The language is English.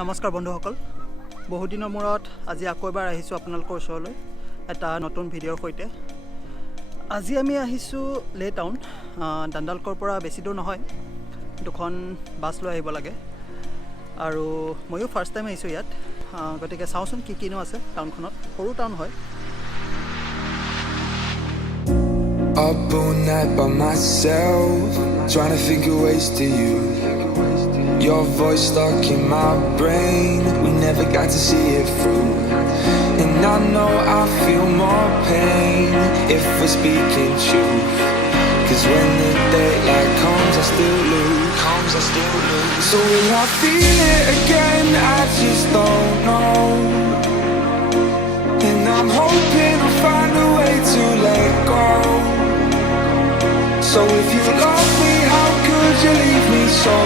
নমস্কাৰ বন্ধুসকল বহুদিনৰ মূৰত আজি আকৌ এবাৰ আহিছোঁ আপোনালোকৰ ওচৰলৈ এটা নতুন ভিডিঅ'ৰ সৈতে আজি আমি আহিছোঁ লেটাউন দাণ্ডালকৰ পৰা বেছি দূৰ নহয় দুখন বাছ লৈ আহিব লাগে আৰু ময়ো ফাৰ্ষ্ট টাইম আহিছোঁ ইয়াত গতিকে চাওঁচোন কি কিনো আছে টাউনখনত সৰু টাউন হয় Up all night by myself, trying to think of ways to you. Your voice stuck in my brain, we never got to see it through. And I know I feel more pain if we're speaking truth. Cause when the daylight comes, I still lose. So will I feel it again? I just don't know. And I'm hoping I'll find a way to let go. So if you love me, how could you leave me so